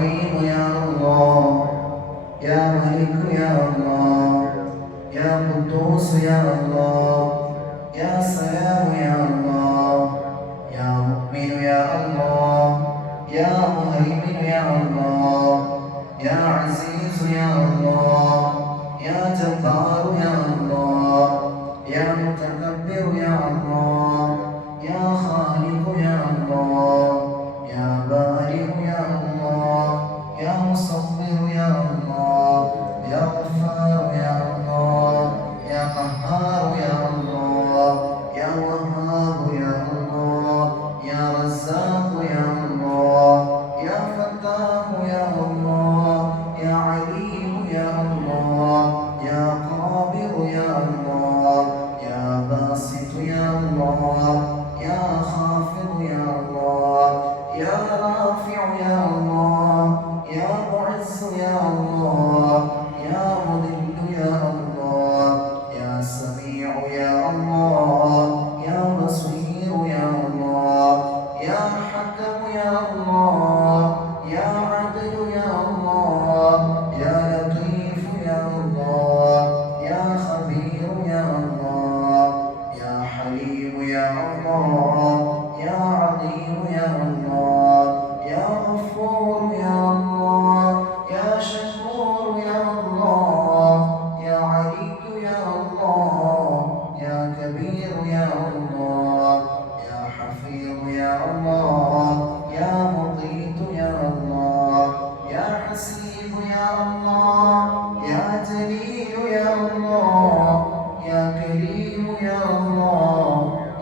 رحيم يا الله، يا ملك يا الله، يا قدوس يا الله، يا سلام يا الله، يا مؤمن يا الله، يا مهيمن يا الله، يا عزيز يا الله، يا جبار يا الله، يا متكبر يا الله، يا خالق يا الله، يا بارئ يا الله، يا مصور يا الله، يا غفار يا الله، يا قهار يا الله، يا وهاب يا الله، يا رزاق يا الله، يا فتاح يا الله، يا عليم يا الله، يا قابض يا الله، يا باسط يا الله، يا خافض يا الله، يا رافع يا الله، يا معز يا الله، يا مذل يا الله، يا سميع يا الله، يا بصير يا الله، يا حكم يا الله، يا عدل يا الله، يا لطيف يا الله، يا خبير يا الله، يا حليم يا الله، يا عظيم يا الله، يا غفور يا الله، يا شكور يا الله، يا علي يا الله، يا كبير يا الله، يا حفيظ يا الله، يا مقيت يا الله، يا حسيب يا الله، يا جليل يا الله، يا كريم يا الله،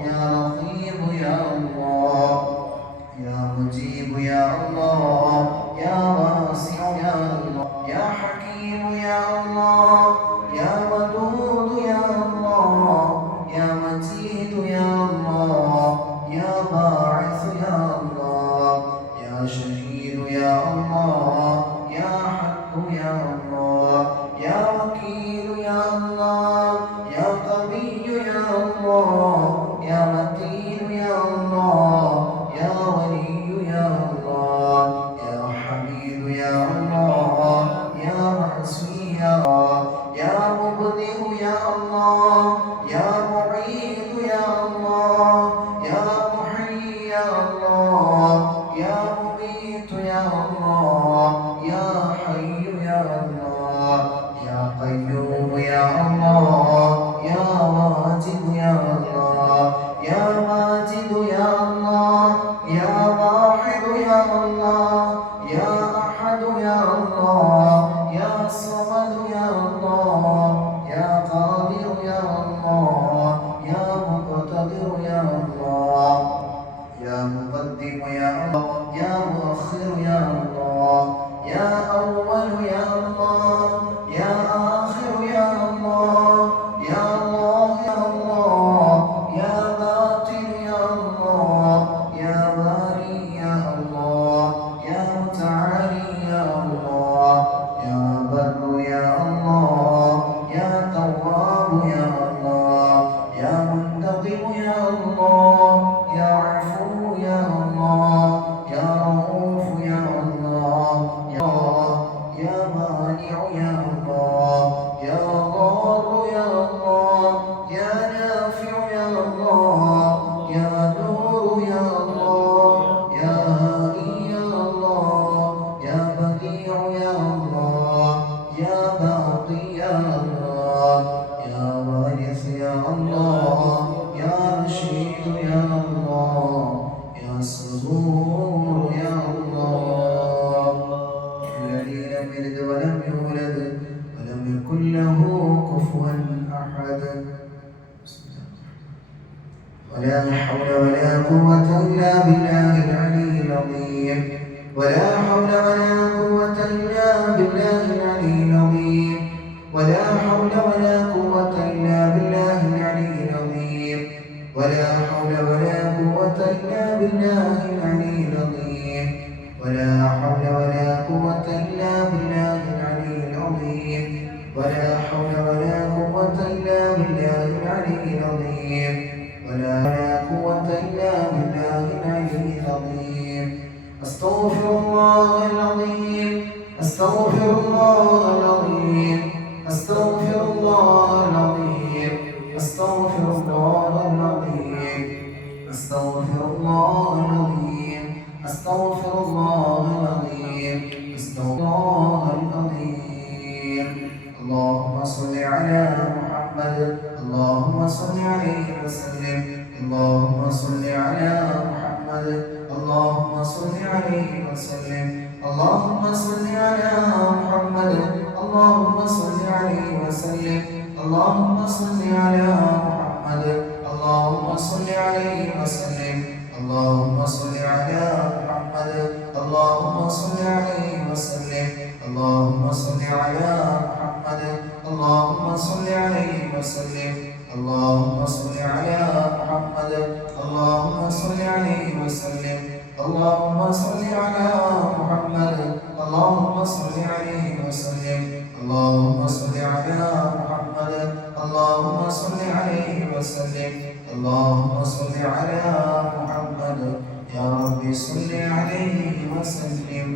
يا رقيب يا الله، يا مجيب يا الله، يا واسع يا الله، يا حكيم يا الله، يا ودود يا الله، يا مجيد يا الله، يا باعث يا الله، يا شهيد يا الله، يا حق يا الله، يا وكيل يا الله، يا قوي يا الله، يا متين يا الله، يا ولي يا الله، يا حميد يا الله، يا محسن يا الله، يا مبدئ يا الله، يا معيد يا الله، يا محيي يا الله، يا مميت يا الله، يا حي يا الله، يا قيوم يا الله، يا واجد يا الله، يا ماجد يا الله، يا واحد يا الله، يا أحد يا الله، يا صمد يا الله، يا قادر يا الله، يا مقتدر يا الله، يا مقدم يا الله، يا مؤخر يا الله، يا أول يا الله، يا آخر يا الله، يا الله يا الله، يا باطن يا الله، يا باري يا الله، يا متعالي يا الله، يا بر يا الله، يا تواب يا الله، يا منتقم يا الله، يا عفو يا الله، يا رؤوف يا الله، يا مانع يا الله، يا ضار يا الله، يا نافع يا الله، يا نور يا الله، يا هادي يا الله، يا بديع يا الله، يا باقي يا الله، يا وارث يا الله، يا رشيد يا الله، يا صبور يا الله، الذي لم يلد ولم يولد ولم يكن له كفوا أحد. ولا حول ولا قوة إلا بالله العلي العظيم، ولا حول ولا قوة إلا بالله العلي العظيم، ولا حول ولا قوة إلا بالله العلي العظيم، ولا حول ولا قوة إلا بالله العلي العظيم، ولا حول ولا قوة إلا بالله العلي العظيم، ولا حول ولا قوة إلا بالله العلي العظيم، ولا قوة إلا بالله العلي العظيم. أستغفر الله العظيم أستغفر الله العظيم أستغفر الله العظيم أستغفر الله العظيم. اللهم صل على محمد اللهم صل عليه وسلم. اللهم صل على محمد اللهم صل عليه وسلم. اللهم صل على محمد اللهم صل عليه وسلم. اللهم صل على محمد اللهم صل عليه وسلم. اللهم صل على محمد اللهم صل عليه وسلم. اللهم صل على محمد اللهم صل عليه وسلم. اللهم صل على محمد اللهم صل عليه وسلم. اللهم صل على محمد اللهم صل عليه وسلم. اللهم صل على محمد اللهم صل عليه وسلم. اللهم صل على محمد يا رب صل عليه وسلم.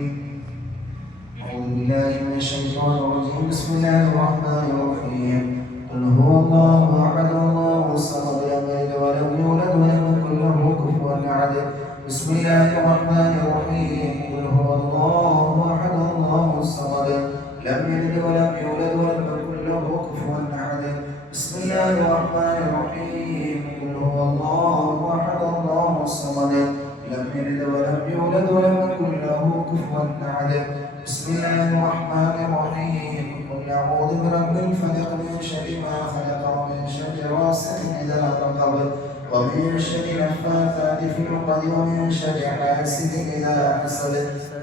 أعوذ بالله من الشيطان الرجيم. بسم الله الرحمن الرحيم. قل هو الله أحد الله الصمد لم يلد ولم يولد ولم يكن له كفوا أحد. بسم الله الرحمن الرحيم. قل هو الله أحد الله الصمد لم يلد ولم يولد ولم يكن له كفوا أحد. بسم الله الرحمن الرحيم. قل هو الله أحد الله الصمد لم يلد ولم يولد ولم يكن له كفوا أحد. بسم الله الرحمن الرحيم. قل أعوذ برب الفلق من شر ما خلق ومن شر غاسق إذا وقب ومن شر النفاثات في العقد ومن شر حاسد إذا حسد.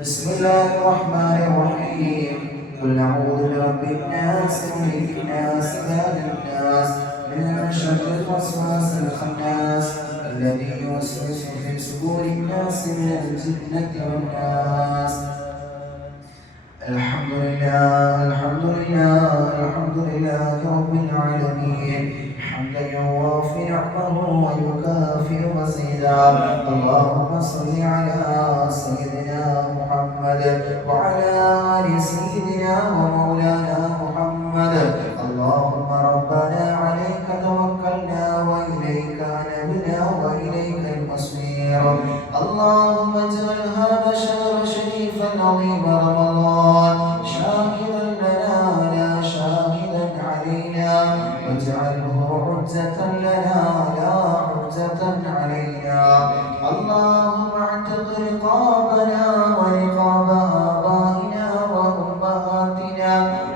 بسم الله الرحمن الرحيم. قل أعوذ برب الناس ملك الناس إله الناس من شر الوسواس الخناس الذي يوسوس في صدور الناس من الجنة والناس. الحمد لله الحمد لله الحمد لله رب العالمين حمدا يوافي نعمه ويكافئ مزيدا. اللهم صل على سيدنا محمد وعلى آل سيدنا ومولانا محمد. اللهم ربنا عليك توكلنا وإليك أنبنا وإليك المصير. اللهم اجعل هذا الشهر شريفا عظيم رمضان شاهدا لنا لا شاهدا علينا واجعله عزة لنا لا عزة علينا. اللهم اعتق رقابنا ورقاب آبائنا وأمهاتنا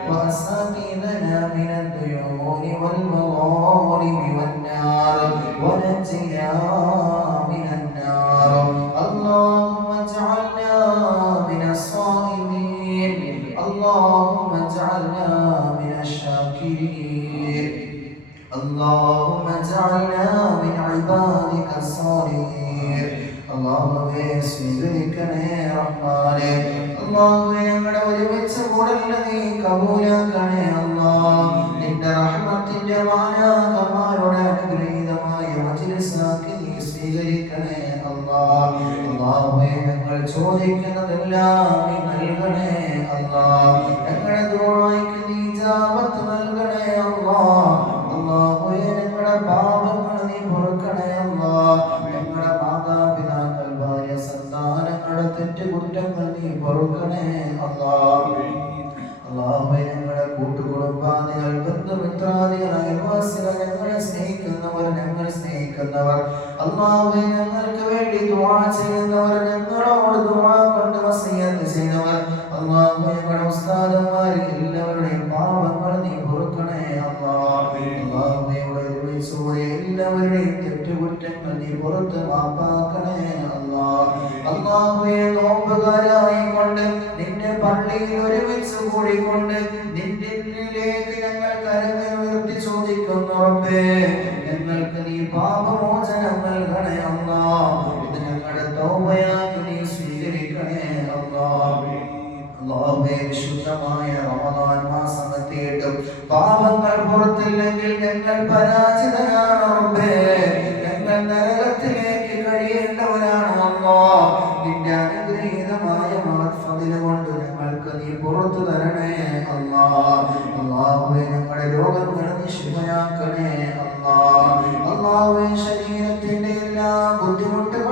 وأساتذتنا من الديون والمظالم والنار ونجنا من النار. اللهم اجعلنا من الصائمين. اللهم اجعلنا من الشاكرين. اللهم اجعلنا من عبادك الصالحين. اللهم സ്വീകരിക്കണേ റഹ്മാനേ. അല്ലാഹുവേ ഞങ്ങളുടെ ഒരുമിച്ച് കൂടലിനെ നീ കബൂലാക്കണേ അല്ലാഹ്. നിന്റെ റഹ്മത്തിന്റെ മാലാഖമാരുടെ അനുഗ്രഹീതമായ മജ്‌ലിസാക്കി നീ സ്വീകരിക്കണേ അല്ലാഹ്. അല്ലാഹുവേ ഞങ്ങൾ ചോദിക്കുന്നതെല്ലാം നീ നൽകണേ അല്ലാഹ്. ഞങ്ങളുടെ ദുആയ്ക്ക് നീ ഇജാബത്ത് നൽകണേ അല്ലാഹ്. അല്ലാഹുവേ ഞങ്ങളുടെ പാപങ്ങൾ നീ പൊറുക്കണേ അല്ലാഹ്. ഞങ്ങളുടെ മാതാപിതാക്കൾ ഭാര്യ സന്താനങ്ങളുടെ തെറ്റുകുറ്റങ്ങൾ നീ പൊറുക്കണേ അല്ലാഹ്. അല്ലാഹുവേ ഞങ്ങളുടെ കൂട്ടുകുടുംബാദികൾ ബന്ധുമിത്രാദികൾ അയൽവാസികൾ ഞങ്ങളെ സ്നേഹിക്കുന്നവർ ഞങ്ങൾ സ്നേഹിക്കുന്നവർ അല്ലാഹുവേ ഞങ്ങൾക്ക് വേണ്ടി ദുആ ചെയ്യുന്നവർ ഞങ്ങളോട് ദുആ കൊണ്ട് വസിയത്ത് ചെയ്തവർ അല്ലാഹുവേ ഞങ്ങളുടെ ഉസ്താദന്മാർ എല്ലാവരുടെയും പാപങ്ങൾ നീ പൊറുക്കണേ അല്ലാഹ്. അല്ലാഹുവേ ഒരുമിച്ചുകൂടി എല്ലാവരുടെയും തെറ്റുകുറ്റങ്ങൾ നീ പുറത്ത് മാപ്പാക്കണേ അല്ലാഹ്. അല്ലാഹുവേ നോമ്പുകാരായിക്കൊണ്ട് നിന്റെ പള്ളിയിൽ ഒരുമിച്ച് കൂടിക്കൊണ്ട് നിന്നിലേക്ക് ഞങ്ങൾ കരങ്ങൾ ഉയർത്തി ചോദിക്കുന്നു റബ്ബേ ഞങ്ങൾക്ക് നീ പാപമോചനം നൽകണേ അല്ലാഹ്. ഇത് ഞങ്ങളുടെ തൗബയാക്കി നീ സ്വീകരിക്കണേ അല്ലാഹ്. അല്ലാഹുവേ വിശുദ്ധമായ റമദാൻ മാസം എത്തിയിട്ടും പാപങ്ങൾ പുറത്തില്ലെങ്കിൽ ഞങ്ങൾ പരാജിതരാണ് റബ്ബേ. ഞങ്ങൾ നരകത്തിലേക്ക് കഴിയേണ്ടവരാണ് അല്ലാഹ്. നിന്റെ അനുഗ്രഹീതമായ മഹത്ഫദിൽ കൊണ്ട് ഞങ്ങൾക്ക് നീ പുറത്തു തരണേ അല്ലാഹ്. അല്ലാഹുവേ ഞങ്ങളുടെ രോഗങ്ങൾ നീ ശിഫയാക്കണേ അല്ലാഹ്. അല്ലാഹുവേ ശരീരത്തിന്റെ എല്ലാ ബുദ്ധിമുട്ടുകളും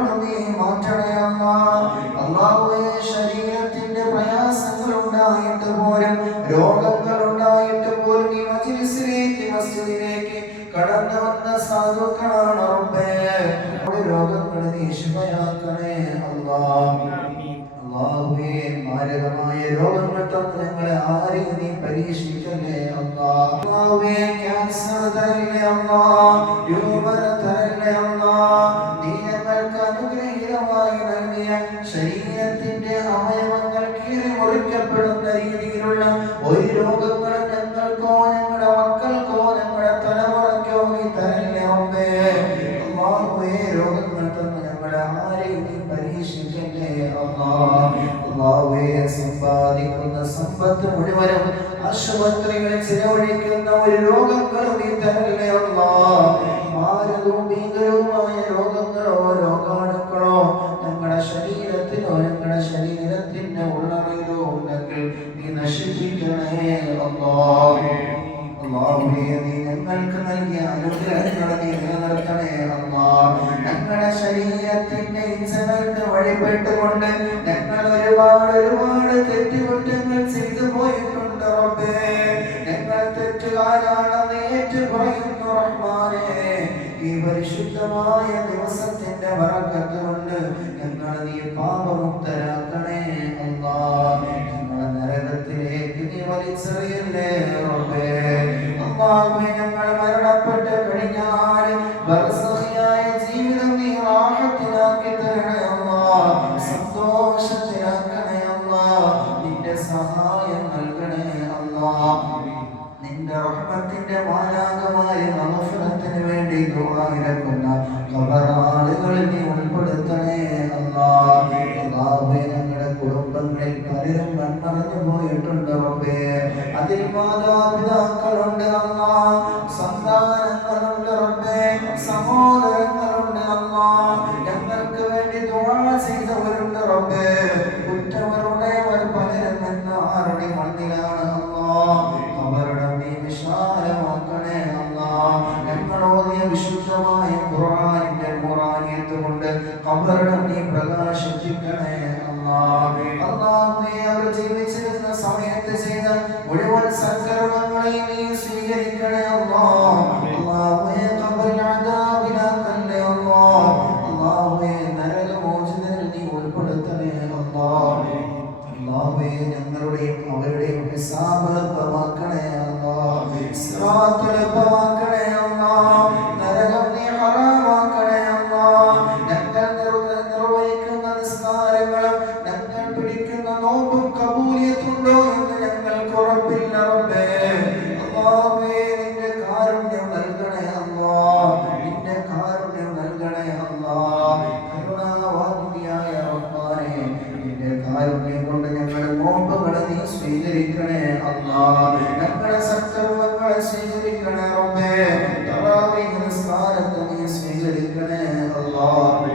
നീ ശിഫയാക്കണേ അല്ലാഹ്. അല്ലാഹുവേ മാരകമായ രോഗങ്ങൾ തന്ന് ഞങ്ങളെ ആരെയും നീ പരീക്ഷിക്കല്ലേ അല്ലാഹ്. അല്ലാഹുവേ ക്യാൻസർ തരല്ലേ അല്ലാഹ്, ട്യൂമർ തരല്ലേ അല്ലാഹ്. നീ ഞങ്ങൾക്ക് അനുഗ്രഹീതമായി നൽകിയ ശരീരത്തിന്റെ അവയവങ്ങൾ കീറി മുറിക്കപ്പെടുന്ന രീതിയിലുള്ള ഒരു രോഗങ്ങളും ഞങ്ങൾക്കോ ഞങ്ങളുടെ മക്കൾക്കോ ഞങ്ങളുടെ തലമുറയ്ക്കോ നീ തരല്ലേ റബ്ബേ. അല്ലാഹുവേ രോഗങ്ങൾ തന്ന് ഞങ്ങളെ ആരെയും നീ പരീക്ഷിക്കല്ലേ അല്ലാഹ്. അല്ലാഹുവേ സമ്പാദിക്കുന്ന സമ്പത്ത് മുഴുവനും ആശുപത്രികളിൽ ചിലവഴിക്കുന്ന ഒരു രോഗങ്ങളും നീ തരല്ലേ അല്ലാഹ്. മാരകവും ഭീകരവുമായ രോഗങ്ങളോ രോഗാണുക്കളോ ഞങ്ങളുടെ ശരീരത്തിലോ ഞങ്ങളുടെ ശരീരത്തിന്റെ ഉള്ളറയിലോ ഉണ്ടെങ്കിൽ നീ നശിപ്പിക്കണേ അല്ലാഹ്. അല്ലാഹുവേ നീ ഞങ്ങൾക്ക് നൽകിയ അനുഗ്രഹങ്ങളെ നീ നിലനിർത്തണേ അല്ലാഹ്. ഞങ്ങളുടെ ശരീരത്തിന്റെ ഇച്ഛകൾക്ക് വഴിപ്പെട്ടുകൊണ്ട് ഞങ്ങൾ ഒരുപാട് തെറ്റുകുറ്റങ്ങൾ ചെയ്തു പോയിട്ടുണ്ട് റബ്ബേ. ഞങ്ങൾ തെറ്റുകാരാണെന്ന് ഏറ്റുപറയുന്നു റഹ്മാനേ. ഈ പരിശുദ്ധമായ ദിവസത്തിന്റെ ബറക്കത്ത് കൊണ്ട് ഞങ്ങൾ നീ പാപമുക്തരാക്കണേ അല്ലാഹ്. ഞങ്ങളെ നരകത്തിലേക്ക് നീ വലിച്ചെറിയല്ലേ റബ്ബേ. അല്ലാഹുവേ ഞങ്ങൾ മരണപ്പെട്ട് കഴിഞ്ഞാൽ ബർസഖിയായ ജീവിതം നീ റാഹത്തിലാക്കി തരണേ അല്ലാഹ്. സന്തോഷത്തിലാക്കണേ അല്ലാഹ്. നിന്റെ സഹായം നൽകണേ അല്ലാഹ്. നിന്റെ റഹ്മത്തിന്റെ മാലാഖമാരെ മഗ്ഫിറത്തിന് വേണ്ടി ദുആ ഇറക്കുന്ന ഖബറാളുകളിൽ നീ ഉൾപ്പെടുത്തണേ അല്ലാഹ്. അല്ലാഹുവേ ഞങ്ങളുടെ കുടുംബങ്ങളിൽ പലരും മൺമറഞ്ഞു പോയിട്ടുണ്ട് റബ്ബേ. അതിൽ മാതാപിതാക്കളുണ്ട് അല്ലാഹ്, സന്താനങ്ങളുണ്ട് റബ്ബേ, സഹോദരങ്ങളുണ്ട് അല്ലാഹ്. ഞങ്ങൾക്ക് വേണ്ടി ദുആ ചെയ്തവരുണ്ട് റബ്ബേ. ഉറ്റവരുടേവർ പലരും ആരുടെ മണ്ണിലാണ് അല്ലാഹ്. അവരുടെ നീ വിശാലമാക്കണേ അല്ലാഹ്. ഞങ്ങളോദിയ വിശുദ്ധമായ ഖുർആനിന്റെ ഖുർആനിയത്ത് കൊണ്ട് ഖബറിനെ നീ പ്രകാശിപ്പിക്കണേ അല്ലാഹ്. അല്ലാഹുവേ അവർ ജീവിച്ചിരുന്ന സമയത്ത് ചെയ്ത മുഴുവൻ സൽക്കർമ്മങ്ങളെയും നീ സ്വീകരിക്കണേ അല്ലാഹ്. അല്ലാഹുവേ ഖബറിൽ അദാബിലാക്കല്ലേ അല്ലാഹ്. അല്ലാഹുവേ നരകമോചനത്തിൽ നീ ഉൾപ്പെടുത്തണേ അല്ലാഹ്. അല്ലാഹുവേ ഞങ്ങളുടെയും അവരുടെയും ഹിസാബ് എളുപ്പമാക്കണേ അല്ലാഹ്. സിറാത്ത് എളുപ്പമാക്കണേ അല്ലാഹ്. നരകം നീ ഹറാമാക്കണേ അല്ലാഹ്. ഞങ്ങൾ നിർവഹിക്കുന്ന നിസ്കാരങ്ങളും ഞങ്ങൾ പിടിക്കുന്ന നോമ്പും കബൂലിയത്തുണ്ടോ എന്ന് ഞങ്ങൾക്ക് ഉറപ്പില്ല റബ്ബേ. അല്ലാഹുവേ നിന്റെ കാരുണ്യം നൽകണേ അല്ലാഹ്. നിന്റെ കാരുണ്യം നൽകണേ അല്ലാഹ്. കരുണാവാദിയായ റബ്ബാനേ നിന്റെ കാരുണ്യം കൊണ്ട് ഞങ്ങളുടെ നോമ്പുകളെ നീ സ്വീകരിക്കണേ അല്ലാഹ്. ഞങ്ങളുടെ സൽക്കർമ്മങ്ങളെ സ്വീകരിക്കണേ റബ്ബേ. തറാവീഹ് നിസ്കാരത്തെ നീ സ്വീകരിക്കണേ അല്ലാഹ്.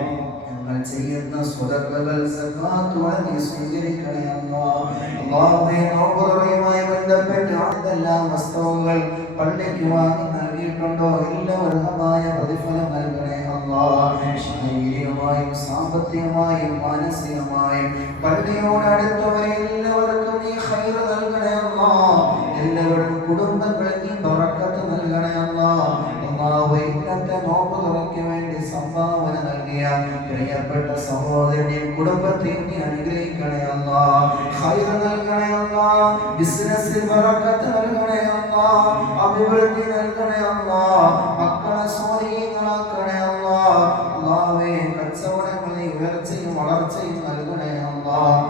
ഞങ്ങൾ ചെയ്യുന്ന സ്വതക്കകൾ സകാത്തുകളെ നീ സ്വീകരിക്കണേ അല്ലാഹ്. അല്ലാഹുവേ നോമ്പ് തുറയുമായി ബന്ധപ്പെട്ട് എന്തെല്ലാം വസ്തുക്കൾ പള്ളിക്ക് വാങ്ങി നൽകിയിട്ടുണ്ടോ എല്ലാവർക്കുമായ പ്രതിഫലം നൽകണേ അല്ലാഹ്. ശാരീരികമായും സാമ്പത്തികമായും മാനസികമായും പള്ളിയോട് അടുത്തവരെ എല്ലാവർക്കും നീ ഖൈർ നൽകണേ അല്ലാഹ്. എല്ലാവരുടെ കുടുംബങ്ങളിൽ നീ ബറക്കത്ത് നൽകണേ അല്ലാഹ്. അല്ലാഹുവേ ഇന്നത്തെ നോമ്പ് തുറയ്ക്ക് വേണ്ടി സംഭാവന നൽകിയ പ്രിയപ്പെട്ട സഹോദരനെയും കുടുംബത്തെയും നീ അനുഗ്രഹിക്കണേ അല്ലാഹ്. ഖൈർ നൽകണേ അല്ലാഹ്. ബിസിനസ്സിൽ ബറക്കത്ത് നൽകണേ അല്ലാഹ്. അഭിവൃദ്ധി നൽകണേ അല്ലാഹ്. മക്കളെ സ്വാധീനങ്ങളാക്കണേ അല്ലാഹ്. അല്ലാഹുവേ കച്ചവടങ്ങളിൽ ഉയർച്ചയും വളർച്ചയും നൽകണേ അല്ലാഹ്.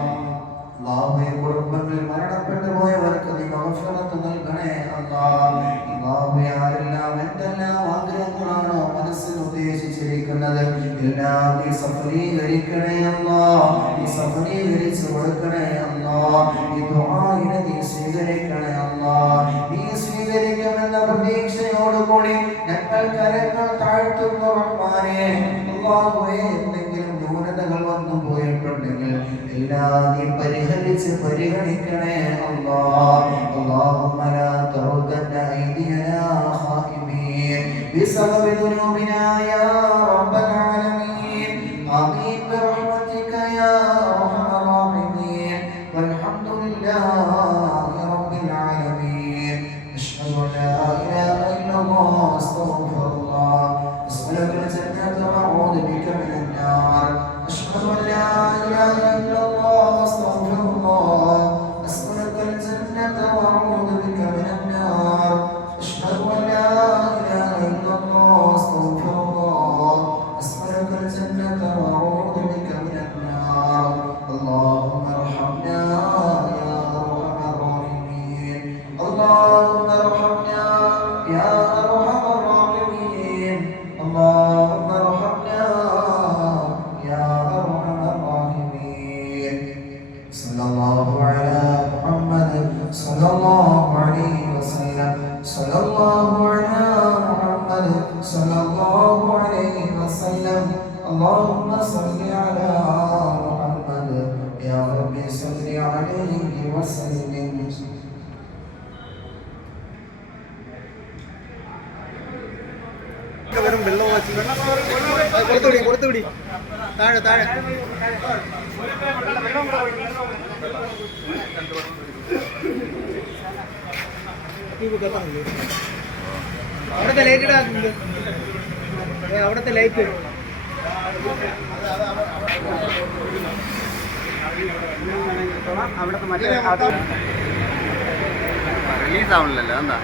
അല്ലാഹുവേ കുടുംബങ്ങളിൽ മരണപ്പെട്ടു പോയവർക്ക് നീ മഗ്ഫിറത്ത് നൽകണേ അല്ലാഹ്. അല്ലാഹുവേ ആരെല്ലാം എന്തെല്ലാം ആഗ്രഹങ്ങളാണോ മനസ്സിൽ ഉദ്ദേശിച്ചിരിക്കുന്നത് എല്ലാം നീ സഫലീകരിക്കണേ അല്ലാഹ്. നീ സഫലീകരിച്ചു കൊടുക്കണേ അല്ലാഹ്. ഈ ദുആഇനെ നീ സ്വീകരിക്കണേ അല്ലാഹ്. നീ സ്വീകരിക്കുമെന്ന പ്രതീക്ഷയോടുകൂടി ഞങ്ങൾ കരങ്ങൾ താഴ്ത്തുന്നു റഹ്മാനേ. അല്ലാഹുവേ എന്തെങ്കിലും ന്യൂനതകൾ വന്നു പോയിട്ടുണ്ടെങ്കിൽ എല്ലാം നീ പരിഗണിക്കണേ അല്ലാഹ്. اللهم لا تردن أيدينا خائبين بسبب ذنوبنا يا رب العالمين. آمين برحمتك يا أرحم الراحمين. والحمد لله رب العالمين. أشهد أن لا إله إلا الله أستغفر الله. أسألك الجنة وأعوذ بك من النار. صل على محمد يا رب صل عليه وسلم. കൊടുത്തുപിടി താഴെ താഴെ അവിടുത്തെ ലൈറ്റ് ഇടാറുണ്ട്. അവിടുത്തെ ലൈറ്റ് അവിടുത്തെ മറ്റേ റിലീസ് ആവണില്ലല്ലോ എന്താ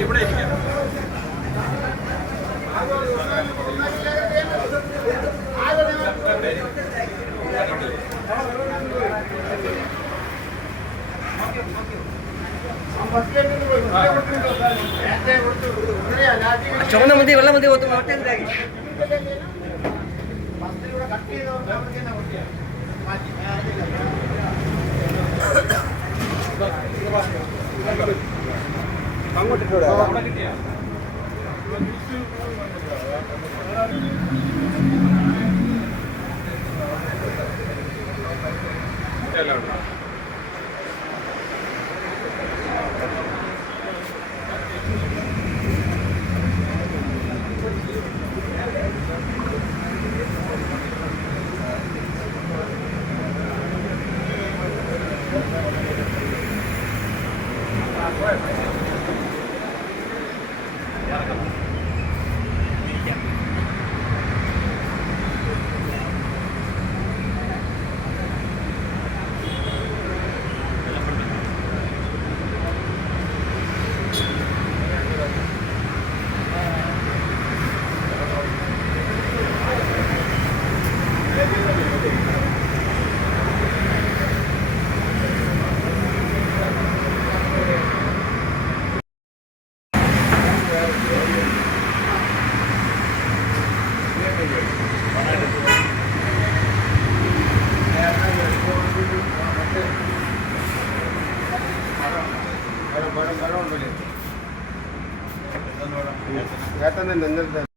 ഇവിടെ ഇരിക്കാം. ചുമന്ന മതി വെള്ളം മതി ഒറ്റ അങ്ങോട്ടിട്ടൂടെ Ya están en el